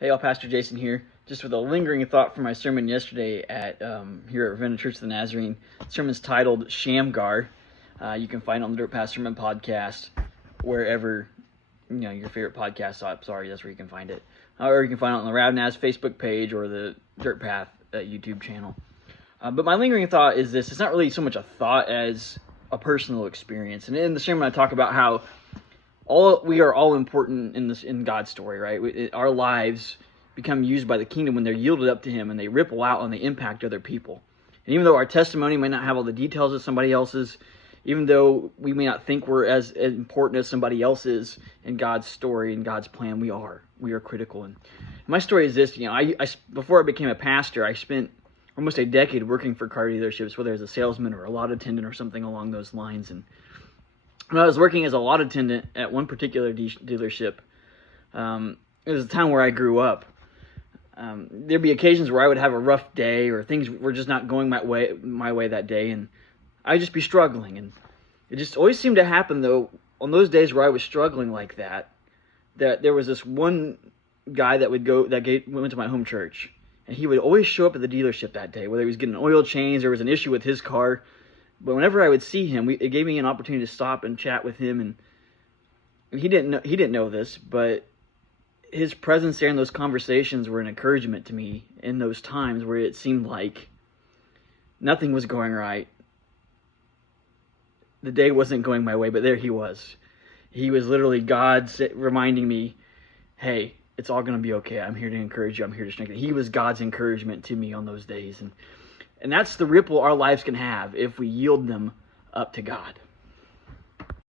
Hey, all, Pastor Jason here. Just with a lingering thought from my sermon yesterday at here at Ravenna Church of the Nazarene. The sermon's titled Shamgar. You can find it on the Dirt Path Sermon podcast, wherever your favorite podcast apps are. That's where you can find it. Or you can find it on the Ravnaz Facebook page or the Dirt Path YouTube channel. But my lingering thought is this: it's not really so much a thought as a personal experience. And in the sermon, I talk about how we are all important in God's story, right? Our lives become used by the kingdom when they're yielded up to Him, and they ripple out and they impact other people. And even though our testimony might not have all the details of somebody else's, even though we may not think we're as important as somebody else is in God's story and God's plan, we are critical. And my story is this: before I became a pastor, I spent almost a decade working for car dealerships, whether as a salesman or a lot attendant or something along those lines. And when I was working as a lot attendant at one particular dealership, it was a town where I grew up. There'd be occasions where I would have a rough day, or things were just not going my way that day, and I'd just be struggling. And it just always seemed to happen, though, on those days where I was struggling like that there was this one guy that went to my home church, and he would always show up at the dealership that day, whether he was getting an oil change, there was an issue with his car. But whenever I would see him, it gave me an opportunity to stop and chat with him, and he didn't know this, but his presence there in those conversations were an encouragement to me in those times where it seemed like nothing was going right. The day wasn't going my way, but there he was. He was literally God reminding me, hey, it's all going to be okay. I'm here to encourage you. I'm here to strengthen you. He was God's encouragement to me on those days. And that's the ripple our lives can have if we yield them up to God.